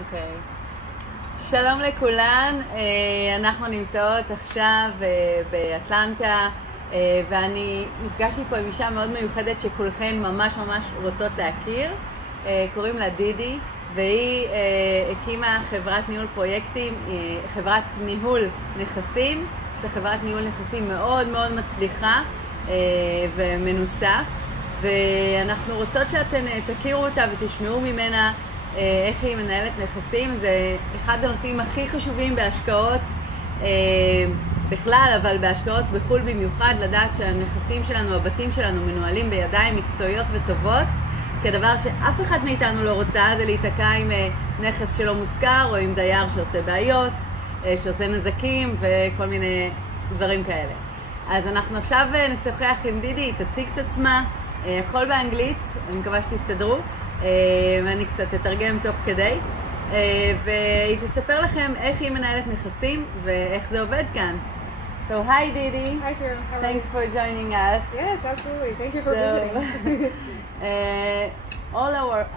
אוקיי. שלום לכולן, אנחנו נמצאות עכשיו באטלנטה, ואני נפגשתי פה עם אישה מאוד מיוחדת שכולכן ממש רוצות להכיר. קוראים לה דידי, והיא הקימה חברת ניהול פרויקטים, חברת ניהול נכסים. יש לה חברת ניהול נכסים מאוד מצליחה ומנוסה, ואנחנו רוצות שאתן תכירו אותה ותשמעו ממנה איך היא מנהלת נכסים. זה אחד הנושאים הכי חשובים בהשקעות בכלל, אבל בהשקעות בחו"ל במיוחד, לדעת שהנכסים שלנו, הבתים שלנו, מנוהלים בידיים מקצועיות וטובות, כדבר שאף אחד מאיתנו לא רוצה, זה להיתקע עם נכס שלא מושכר, או עם דייר שעושה בעיות, שעושה נזקים וכל מיני דברים כאלה. אז אנחנו עכשיו נשוחח עם דידי, היא תציג את עצמה, הכל באנגלית, אני מקווה שתסתדרו, ואני קצת אתרגם תוך כדי, והיא תספר לכם איך היא מנהלת נכסים ואיך זה עובד כאן. So hi Didi. Hi Sharon. How are Thanks you? for joining us. Yes, absolutely. Thank you for visiting. All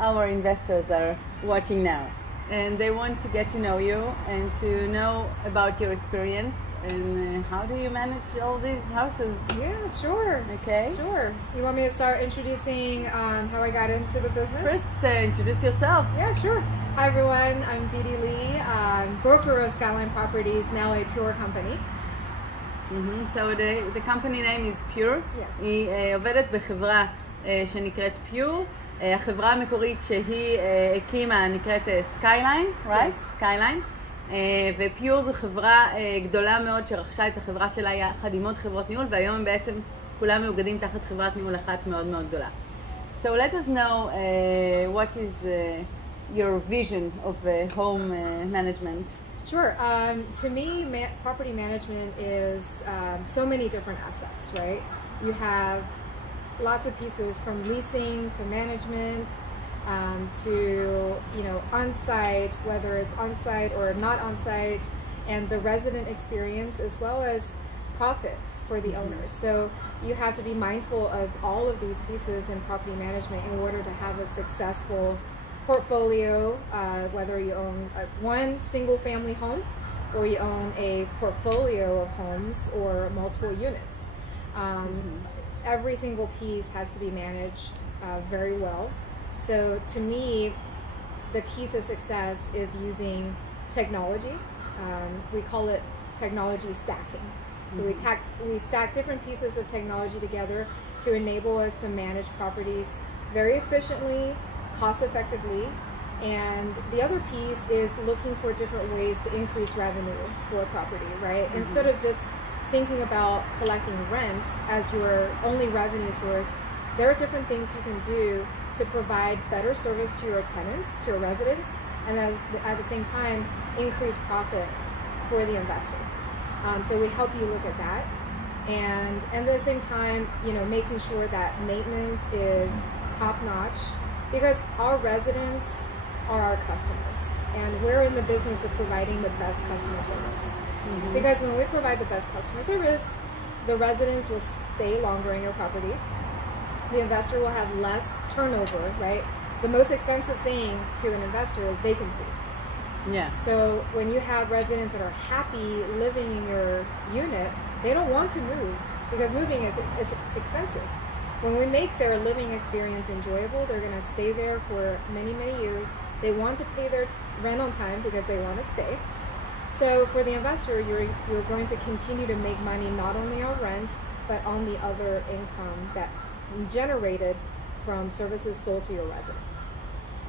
our investors are watching now, and they want to get to know you and to know about your experience and how do you manage all these houses. Yeah, sure. Okay. Sure. You want me to start introducing how I got into the business? First, introduce yourself. Yeah, sure. Hi everyone. I'm Didi Lee, broker of Skyline Properties, now a Pure company. So the company name is Pure. Yes. היא עובדת בחברה שנקראת Pure. החברה המקורית שהיא הקימה נקראת Skyline, right? Skyline. ופיור זו חברה גדולה מאוד שרכשה את החברה שלה יחד עם עוד חברות ניהול, והיום הם בעצם כולם מאוגדים תחת חברת ניהול אחת מאוד גדולה. So let us know what is your vision of home management. Sure. To me, property management is so many different aspects, right? You have lots of pieces from leasing to management to, you know, on-site, whether it's on-site or not on-site, and the resident experience as well as profit for the owners. So you have to be mindful of all of these pieces in property management in order to have a successful portfolio, whether you own one single family home or you own a portfolio of homes or multiple units. Every single piece has to be managed very well. So to me, the key to success is using technology. We call it technology stacking. So we stack different pieces of technology together to enable us to manage properties very efficiently, cost effectively. And the other piece is looking for different ways to increase revenue for a property, right? Instead of just thinking about collecting rent as your only revenue source, there are different things you can do to provide better service to your tenants, to your residents, and at the same time increase profit for the investor. So we help you look at that, and at the same time, you know, making sure that maintenance is top notch, because our residents are our customers, and we're in the business of providing the best customer service. Because when we provide the best customer service, the residents will stay longer in your properties. The investor will have less turnover, right? The most expensive thing to an investor is vacancy. Yeah. So when you have residents that are happy living in your unit, they don't want to move because moving is expensive. When we make their living experience enjoyable, they're going to stay there for many years. They want to pay their rent on time because they want to stay. So for the investor, you're going to continue to make money not only on rent, but on the other income that's generated from services sold to your residents.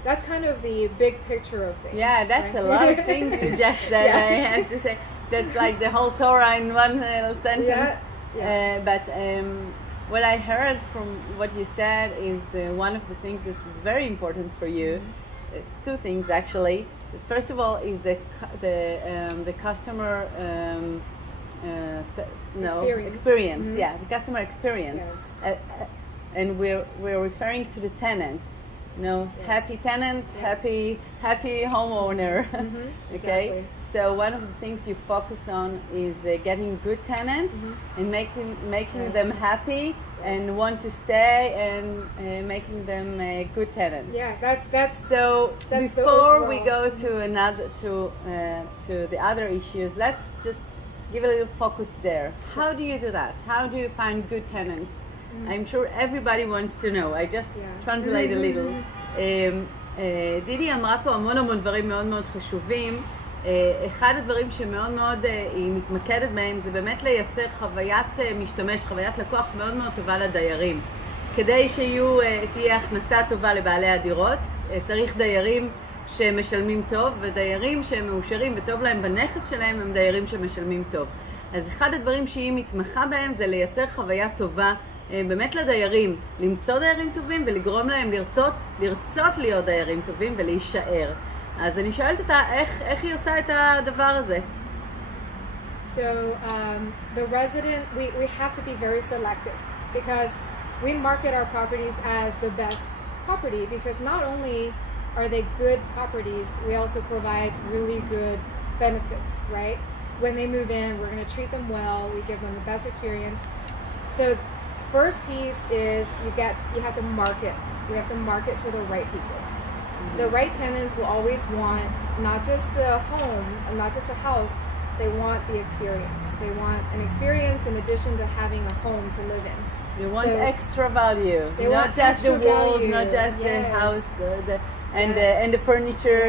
That's kind of the big picture of things. Yeah, that's right? a lot of things you just said. Yeah. I have to say that's like the whole Torah in one sentence. Yeah. But what I heard from what you said is one of the things that is very important for you. Two things actually. First of all is the customer experience. Yeah, the customer experience. Yes. And we're referring to the tenants. You know, Yes. happy tenants, happy homeowner. Okay. Exactly. So one of the things you focus on is getting good tenants and making Yes. them happy and want to stay and making them good tenants. Yeah, that's before we go to the other issues, let's just give a little focus there. How do you do that? How do you find good tenants? I'm sure everybody wants to know. I just translate a little. דידי אמרה פה המון דברים מאוד מאוד חשובים. אחד הדברים שמאוד מאוד היא מתמקדת בהם זה באמת לייצר חוויית משתמש, חוויית לקוח מאוד מאוד טובה לדיירים. כדי תהיה הכנסה טובה לבעלי הדירות, צריך דיירים שמשלמים טוב, ודיירים שהם מאושרים וטוב להם בנכס שלהם הם דיירים שמשלמים טוב. אז אחד הדברים שהיא מתמחה בהם זה לייצר חוויה טובה באמת לדיירים, למצוא דיירים טובים ולגרום להם לרצות להיות דיירים טובים ולהישאר. אז אני שואלת אותה איך היא עושה את הדבר הזה. So the resident, we have to be very selective because we market our properties as the best property because not only are they good properties, we also provide really good benefits, right? When they move in, we're going to treat them well, we give them the best experience. So first piece is you have to market. You have to market to the right people. The right tenants will always want not just a home, not just a house, they want the experience. They want an experience in addition to having a home to live in. They want extra value, not just the walls, not just the house, and the furniture,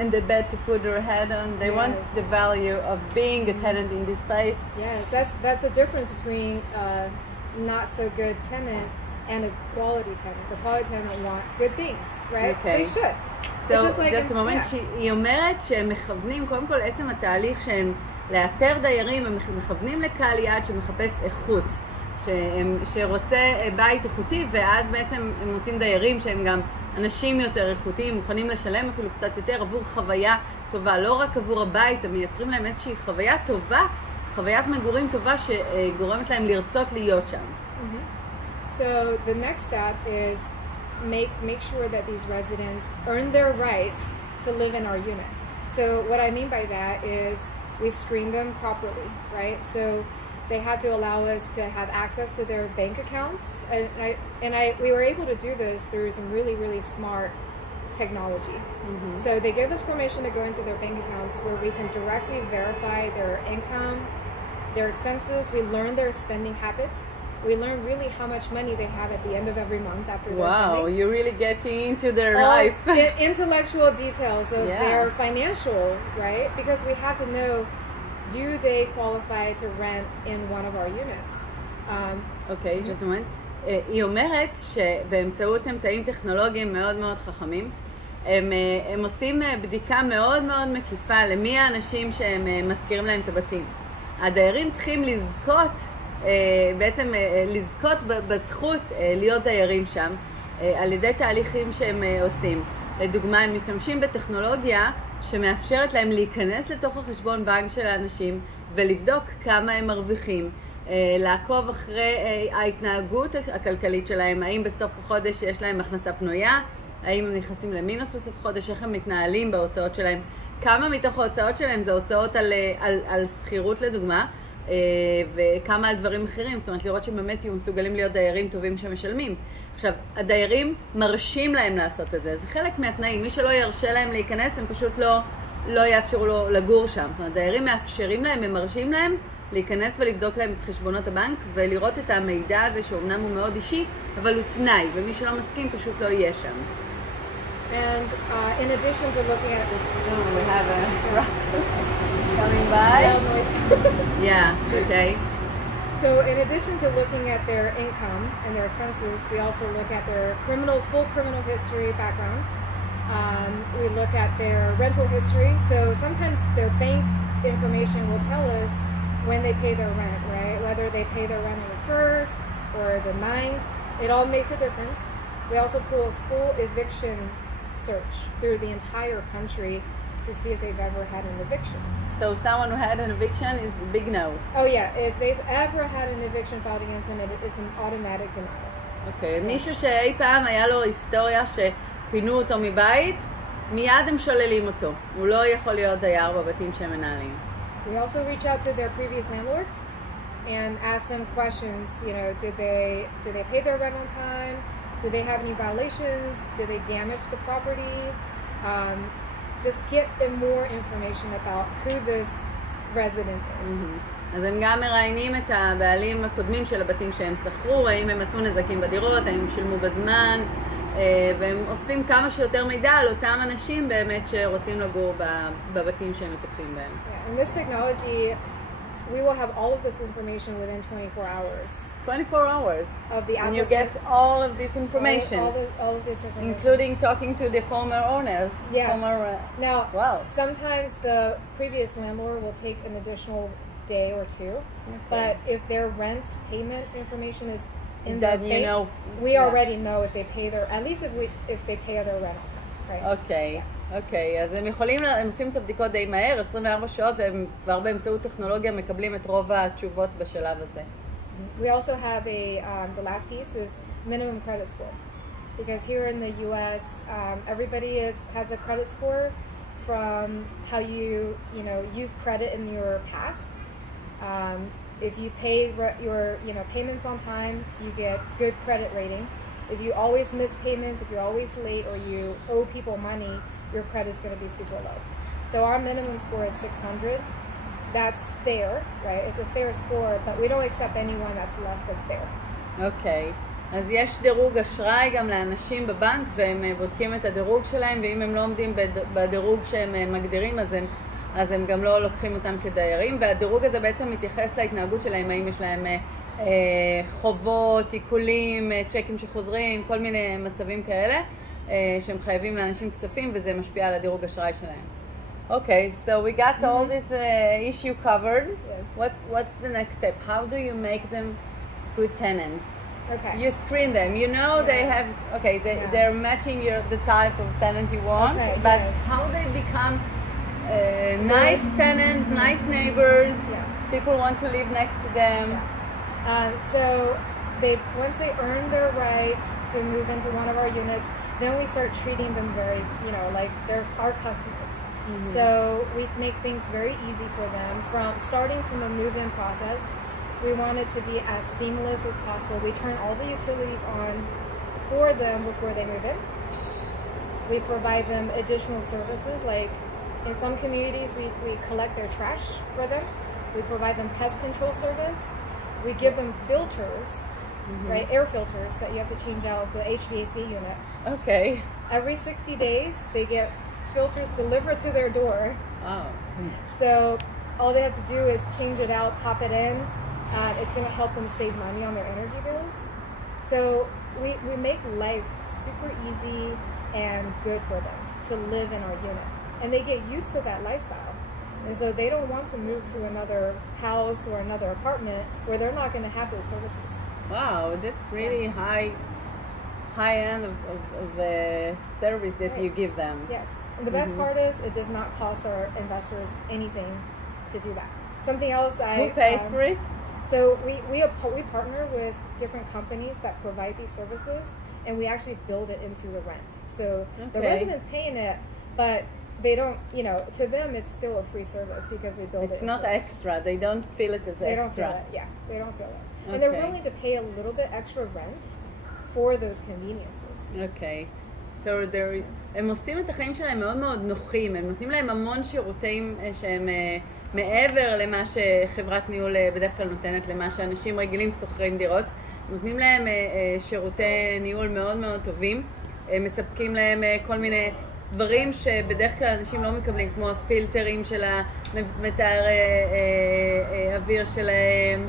and the bed to put their head on. They want the value of being a tenant in this place. Yes, that's the difference between not so good tenant and a quality tenant. The quality tenant want good things, right? Okay. They should. So, just a moment, היא אומרת שהם מכוונים, קודם כל עצם התהליך שהם לאתר דיירים, הם מכוונים לקהל יעד שמחפש איכות, שרוצה בית איכותי, ואז בעצם הם מוצאים דיירים שהם גם אנשים יותר איכותיים, מוכנים לשלם אפילו קצת יותר עבור חוויה טובה, לא רק עבור הבית, הם מייצרים להם איזושהי חוויה טובה, חוויית מגורים טובה שגורמת להם לרצות להיות שם. So the next step is make sure that these residents earn their right to live in our unit. So what I mean by that is we screen them properly, right? So they have to allow us to have access to their bank accounts, and we were able to do this through some really smart technology. So they give us permission to go into their bank accounts where we can directly verify their income, their expenses. We learn their spending habits. We learn really how much money they have at the end of every month after their spending. Wow, you're really getting into their life. Intellectual details of their financial, right? Because we have to know, do they qualify to rent in one of our units? Okay, just a moment. היא אומרת שבאמצעות אמצעים טכנולוגיים מאוד מאוד חכמים, הם עושים בדיקה מאוד מאוד מקיפה למי האנשים שהם מזכירים להם את הבתים. הדיירים צריכים לזכות בזכות להיות דיירים שם על ידי תהליכים שהם עושים. לדוגמה, הם משתמשים בטכנולוגיה שמאפשרת להם להיכנס לתוך החשבון בנק של האנשים ולבדוק כמה הם מרוויחים, לעקוב אחרי ההתנהגות הכלכלית שלהם, האם בסוף החודש יש להם הכנסה פנויה, האם הם נכנסים למינוס בסוף החודש, איך הם מתנהלים בהוצאות שלהם, כמה מתוך ההוצאות שלהם זה הוצאות על שכירות לדוגמה, וכמה על דברים אחרים, זאת אומרת לראות שבאמת יהיו מסוגלים להיות דיירים טובים שמשלמים. עכשיו, הדיירים מרשים להם לעשות את זה, זה חלק מהתנאים, מי שלא ירשה להם להיכנס הם פשוט לא יאפשרו לו לגור שם. זאת אומרת, הדיירים מאפשרים להם, הם מרשים להם להיכנס ולבדוק להם את חשבונות הבנק ולראות את המידע הזה שאומנם הוא מאוד אישי, אבל הוא תנאי, ומי שלא מסכים פשוט לא יהיה שם. And in addition to looking at we have a truck coming by. Yeah, okay. So in addition to looking at their income and their expenses, we also look at their full criminal history background. We look at their rental history. So sometimes their bank information will tell us when they pay their rent, right? Whether they pay their rent on the 1st or the 9th, it all makes a difference. We also pull a full eviction search through the entire country to see if they've ever had an eviction. So someone who had an eviction is a big no. Oh yeah, if they've ever had an eviction filed against them, it is an automatic denial. Okay, מישהו שאי פעם היה לו היסטוריה שפינו אותו מבית, מיד הם שוללים אותו. הוא לא יכול להיות דייר בבתים שהם מנהלים. We also reach out to their previous landlord and ask them questions. You know, did they pay their rent on time? Did they have any violations? Did they damage the property? Just get more information about who this resident is. אז הם גם מראיינים את הבעלים הקודמים של הבתים שהם שכרו, האם הם עשו נזקים בדירות, האם הם שילמו בזמן, והם אוספים כמה שיותר מידע על אותם אנשים באמת שרוצים לגור בבתים שהם מטפלים בהם. Yeah, and this technology, we will have all of this information within 24 hours. 24 hours? Of the applicant. And you get all of this information? All of this information. Including talking to the former owners? Yes. Now, wow. Sometimes the previous landlord will take an additional day or two, but if their rent payment information is in that the bank, we already know if they pay their, at least if they pay their rent on time, right? Okay. אוקיי, אז הם עושים את הבדיקות די מהר, 24 שעות, והם כבר באמצעות טכנולוגיה מקבלים את רוב התשובות בשלב הזה. We also have the last piece is minimum credit score. Because here in the US, everybody has a credit score from how you use credit in your past. If you pay your payments on time, you get good credit rating. If you always miss payments, if you're always late, or you owe people money, your credit's going to be super low. So our minimum score is 600. That's fair, right? It's a fair score, but we don't accept anyone that's less than fair. Okay. אז יש דירוג אשראי גם לאנשים בבנק, והם בודקים את הדירוג שלהם, ואם הם לא עומדים בדירוג שהם מגדירים, אז הם גם לא לוקחים אותם כדיירים, והדירוג הזה בעצם מתייחס להתנהגות שלהם, האם יש להם חובות, עיקולים, צ'קים שחוזרים, כל מיני מצבים כאלה, שהם חייבים לאנשים כספים, וזה משפיע על הדירוג אשראי שלהם. Okay, so we got all this issue covered. Yes. What's the next step? How do you make them good tenants? Okay. You screen them. You know they have. Okay, they're matching the type of tenant you want. Okay, but yes. how they become nice tenant, nice neighbors. Yeah. People want to live next to them. So once they earn their right to move into one of our units, then we start treating them very, like they're our customers. Mm-hmm. So we make things very easy for them. Starting from the move-in process, we want it to be as seamless as possible. We turn all the utilities on for them before they move in. We provide them additional services, like in some communities we collect their trash for them. We provide them pest control service. We give them filters, right? Air filters that you have to change out of the HVAC unit. Okay. Every 60 days, they get filters delivered to their door. Oh. So all they have to do is change it out, pop it in. It's going to help them save money on their energy bills. So we make life super easy and good for them to live in our unit. And they get used to that lifestyle. And so they don't want to move to another house or another apartment where they're not going to have those services. Wow, that's really high end of service that you give them. Yes. And the best part is it does not cost our investors anything to do that. Something else Who pays for it? So we partner with different companies that provide these services, and we actually build it into the rent. So the residents paying it, but they don't, to them it's still a free service because we build it. It's not extra. They don't feel it as extra. They don't feel it. Yeah, they don't feel it. And they're willing to pay a little bit extra rent for those conveniences. Okay. So הם עושים את החיים שלהם מאוד מאוד נוחים. הם נותנים להם המון שירותים שהם מעבר למה שחברת ניהול בדרך כלל נותנת, למה שאנשים רגילים שוכרים דירות. נותנים להם שירותי ניהול מאוד מאוד טובים. מספקים להם כל מיני דברים שבדרך כלל אנשים לא מקבלים, כמו הפילטרים של המטהר אוויר שלהם,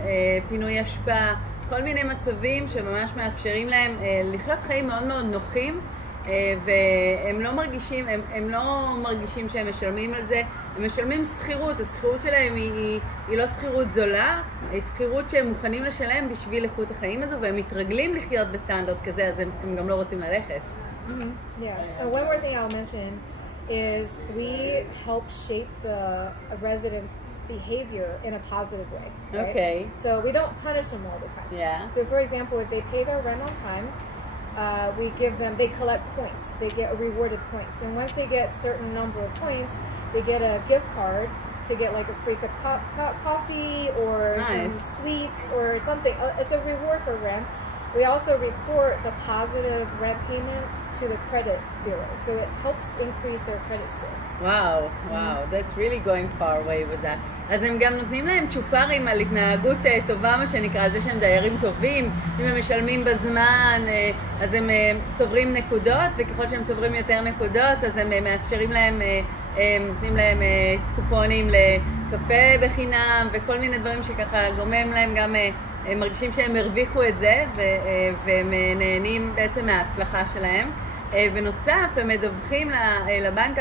פינוי אשפה, כל מיני מצבים שממש מאפשרים להם לחיות חיים מאוד מאוד נוחים, והם לא מרגישים שהם משלמים על זה. הם משלמים שכירות, השכירות שלהם היא לא שכירות זולה, היא שכירות שהם מוכנים לשלם בשביל איכות החיים הזו, והם מתרגלים לחיות בסטנדרט כזה, אז הם גם לא רוצים ללכת. Yeah. And one more thing I'll mention is we help shape the residents' behavior in a positive way. Right? Okay. So we don't punish them all the time. Yeah. So for example, if they pay their rent on time, they collect points. They get rewarded points. And once they get a certain number of points, they get a gift card to get like a free cup coffee or some sweets or something. It's a reward program. We also report the positive rent payment to the credit bureau, so it helps increase their credit score. Wow, that's really going far away with that. אז הם גם נותנים להם צ'ופרים על התנהגות טובה, מה שנקרא, על זה שהם דיירים טובים. אם הם משלמים בזמן, אז הם צוברים נקודות, וככל שהם צוברים יותר נקודות, אז הם מאפשרים להם, נותנים להם קופונים לקפה בחינם, וכל מיני דברים שככה גומם להם גם, הם מרגישים שהם הרוויחו את זה, והם נהנים בעצם מההצלחה שלהם. בנוסף, הם מדווחים לבנק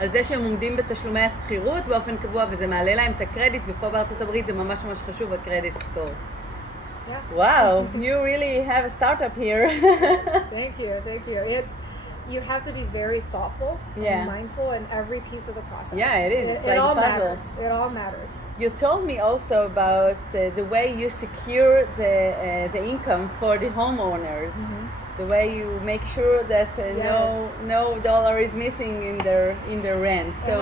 על זה שהם עומדים בתשלומי הסחירות באופן קבוע, וזה מעלה להם את הקרדיט, ופה בארצות הברית זה ממש ממש חשוב, הקרדיט סקור. Wow, you really have a startup here. Thank you. You have to be very thoughtful and mindful in every piece of the process. Yeah, it is. It all matters. It all matters. You told me also about the way you secure the income for the homeowners. The way you make sure that no dollar is missing in their rent. So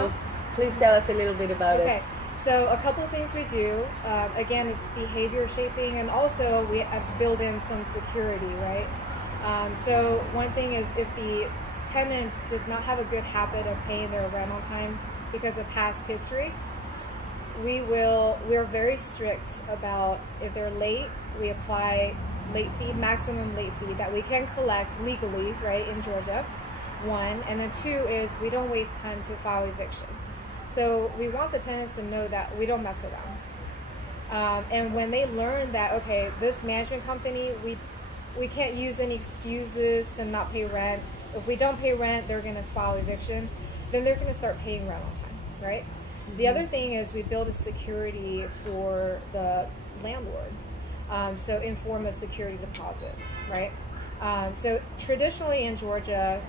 please tell us a little bit about it. Okay. So a couple of things we do. Again, it's behavior shaping, and also we have to build in some security, right? So one thing is if the tenant does not have a good habit of paying their rent on time because of past history, we're very strict about if they're late, we apply late fee, maximum late fee that we can collect legally, right, in Georgia, one. And then two is we don't waste time to file eviction. So we want the tenants to know that we don't mess around. And when they learn that, okay, this management company, we can't use any excuses to not pay rent. If we don't pay rent, they're going to file eviction. Then they're going to start paying rent on time, right? The other thing is we build a security for the landlord. So in form of security deposits, right? So traditionally in Georgia,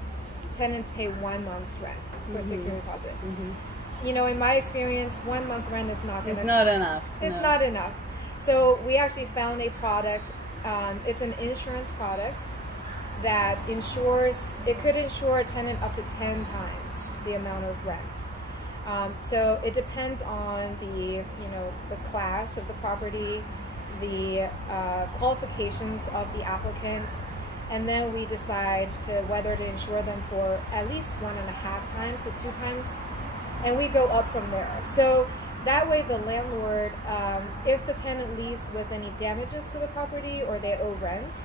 tenants pay 1 month's rent for security deposit. You know, in my experience, 1 month rent is not going to... It's not enough. It's not enough. So we actually found a product. It's an insurance product that insures, it could insure a tenant up to 10 times the amount of rent. So it depends on the class of the property, the qualifications of the applicant, and then we decide to whether to insure them for at least 1.5 times to 2 times, and we go up from there. So that way the landlord, if the tenant leaves with any damages to the property or they owe rent,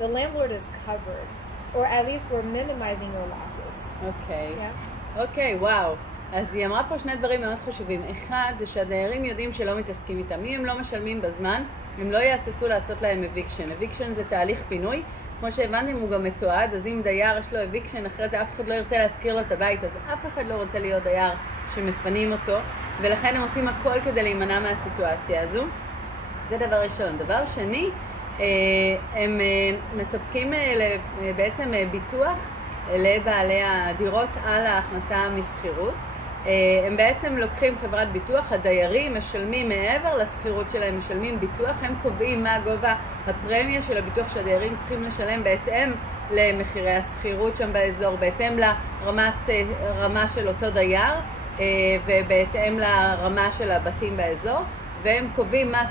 the landlord is covered, or at least we're minimizing your losses. Okay. Yeah. Okay, wow. אז היא אמרה פה שני דברים מאוד חשובים. אחד, זה שהדיירים יודעים שלא מתעסקים איתם. אם הם לא משלמים בזמן, הם לא יעשו לעשות להם אביקשן. אביקשן זה תהליך פינוי. כמו שהבנתם, הוא גם מתועד, אז אם דייר יש לו אביקשן, אחרי זה אף אחד לא ירצה להזכיר לו את הבית, אז אף אחד לא רוצה להיות דייר שמפנים אותו, ולכן הם עושים הכל כדי להימנע מהסיטואציה הזו. זה דבר ראשון. דבר שני, הם מספקים בעצם ביטוח לבעלי הדירות על ההכנסה מסחירות. הם בעצם לוקחים חברת ביטוח, הדיירים משלמים מעבר לסחירות שלהם, משלמים ביטוח, הם קובעים מה גובה הפרמיה של הביטוח שהדיירים צריכים לשלם בהתאם למחירי הסחירות שם באזור, בהתאם לרמה של אותו דייר ובהתאם לרמה של הבתים באזור, והם קובעים מה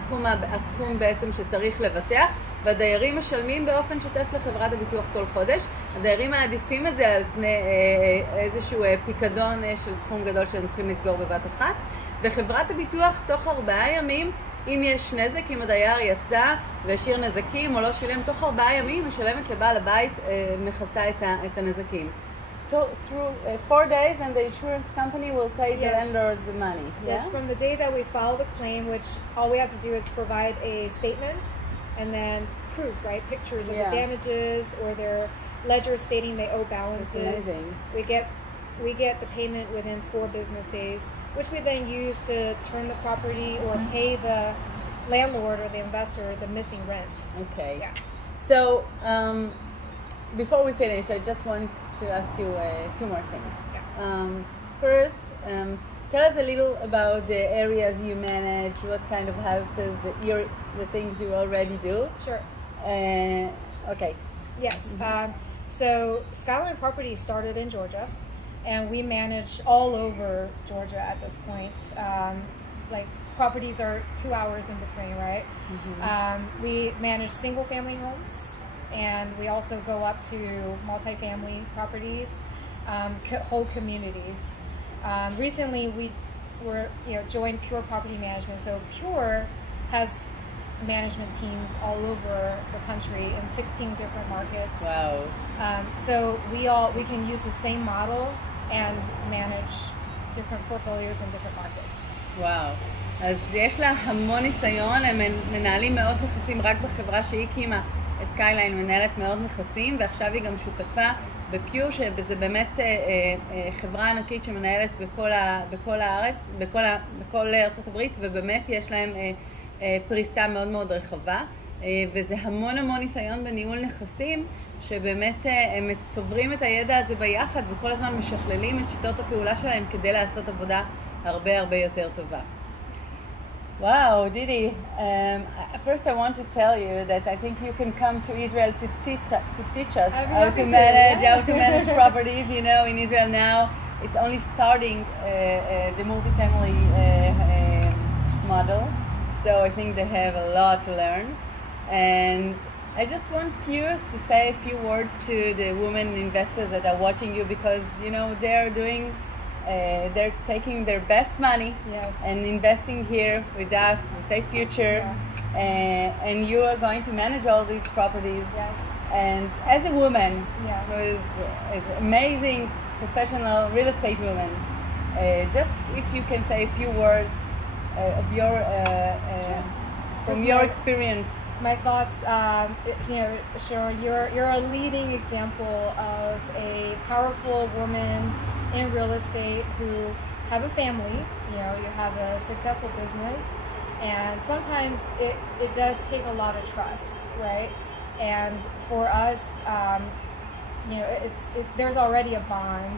הסכום בעצם שצריך לבטח, והדיירים משלמים באופן שוטף לחברת הביטוח כל חודש. הדיירים מעדיפים את זה על פני איזשהו פיקדון של סכום גדול שהם צריכים לסגור בבת אחת, וחברת הביטוח תוך 4 ימים, אם יש נזק, אם הדייר יצא והשאיר נזקים או לא שילם, תוך 4 ימים משלמת לבעל הבית, מכסה את הנזקים. Through 4 days, and the insurance company will pay the landlord the money. Yes, from the day that we file the claim, which all we have to do is provide a statement and then proof, right? Pictures of the damages or their ledger stating they owe balances. We get the payment within 4 business days, which we then use to turn the property or pay the landlord or the investor the missing rent. Okay. Yeah. So before we finish, I just want to ask you 2 more things. First, tell us a little about the areas you manage, what kind of houses, the things you already do. Sure. Okay. Yes. So Skyline Property started in Georgia. and we manage all over Georgia at this point. Like properties are 2 hours in between, right? We manage single family homes, and we also go up to multifamily properties, whole communities. Recently we were joined Pure Property Management. So Pure has management teams all over the country in 16 different markets. Wow. So we can use the same model and manage different portfolios in different markets. וואו. אז יש לה המון ניסיון, הם מנהלים מאוד נכסים רק בחברה שהיא הקימה. סקייליין מנהלת מאוד נכסים, ועכשיו היא גם שותפה בפיור, שזה באמת חברה ענקית שמנהלת בכל הארץ, בכל ארצות הברית, ובאמת יש להם פריסה מאוד מאוד רחבה, וזה המון המון ניסיון בניהול נכסים, שבאמת הם צוברים את הידע הזה ביחד, וכל הזמן משכללים את שיטות הפעולה שלהם כדי לעשות עבודה הרבה הרבה יותר טובה. Wow, Didi. First, I want to tell you that I think you can come to Israel to teach us how to manage properties. You know, in Israel now, it's only starting the multifamily model. So I think they have a lot to learn. And I just want you to say a few words to the women investors that are watching you, because you know they're taking their best money and investing here with us, with Safe Future, and you are going to manage all these properties. Yes. And as a woman who is amazing professional real estate woman, just if you can say a few words of your from your experience. My thoughts, Sharon, you're a leading example of a powerful woman in real estate who have a family. You have a successful business, and sometimes it does take a lot of trust, right? And for us, there's already a bond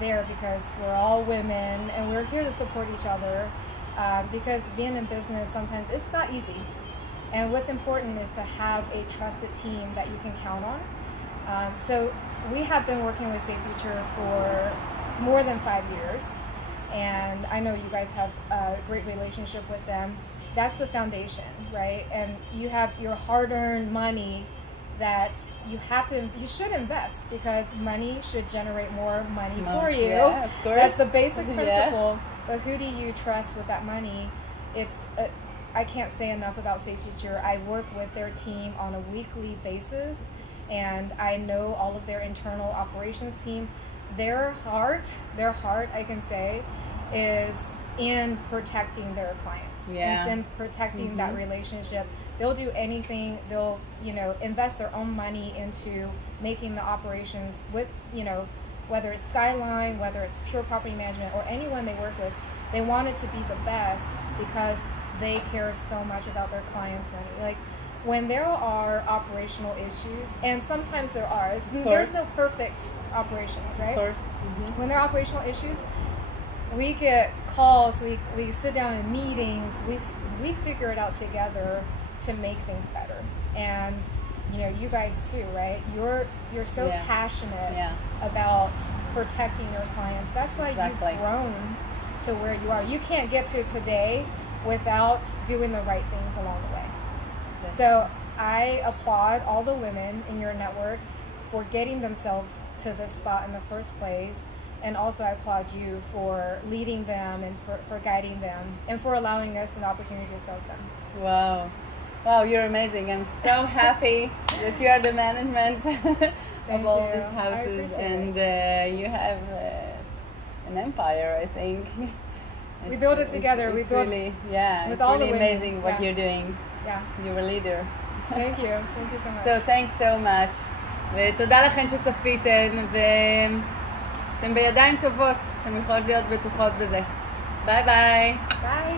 there, because we're all women and we're here to support each other, because being in business sometimes it's not easy. And what's important is to have a trusted team that you can count on. So we have been working with Safe Future for more than 5 years, and I know you guys have a great relationship with them. That's the foundation, right? And you have your hard-earned money that you should invest, because money should generate more money for you. Yeah, of course. That's the basic principle. But who do you trust with that money? I can't say enough about Safe Future. I work with their team on a weekly basis, and I know all of their internal operations team. Their heart, I can say, is in protecting their clients. It's in protecting that relationship. They'll do anything. They'll, invest their own money into making the operations with, whether it's Skyline, whether it's Pure Property Management, or anyone they work with. They want it to be the best because they care so much about their clients' money. Like, when there are operational issues, and sometimes there are, there's no perfect operations, right? Of course. When there are operational issues, we get calls, we sit down in meetings, we figure it out together to make things better. And you guys too, right? You're so passionate about protecting your clients. That's why you've grown to where you are. You can't get to today without doing the right things along the way. So I applaud all the women in your network for getting themselves to this spot in the first place, and also I applaud you for leading them and for guiding them and for allowing us an opportunity to serve them. Wow, you're amazing. I'm so happy that you are the management of all these houses, and you have an empire, I think. We build it together. It's really, with all the women. Amazing what you're doing. You're a leader. Thank you so much. So thanks so much. ותודה לכן שצפיתן, ואתם בידיים טובות, אתם יכולות להיות בטוחות בזה. ביי ביי. ביי.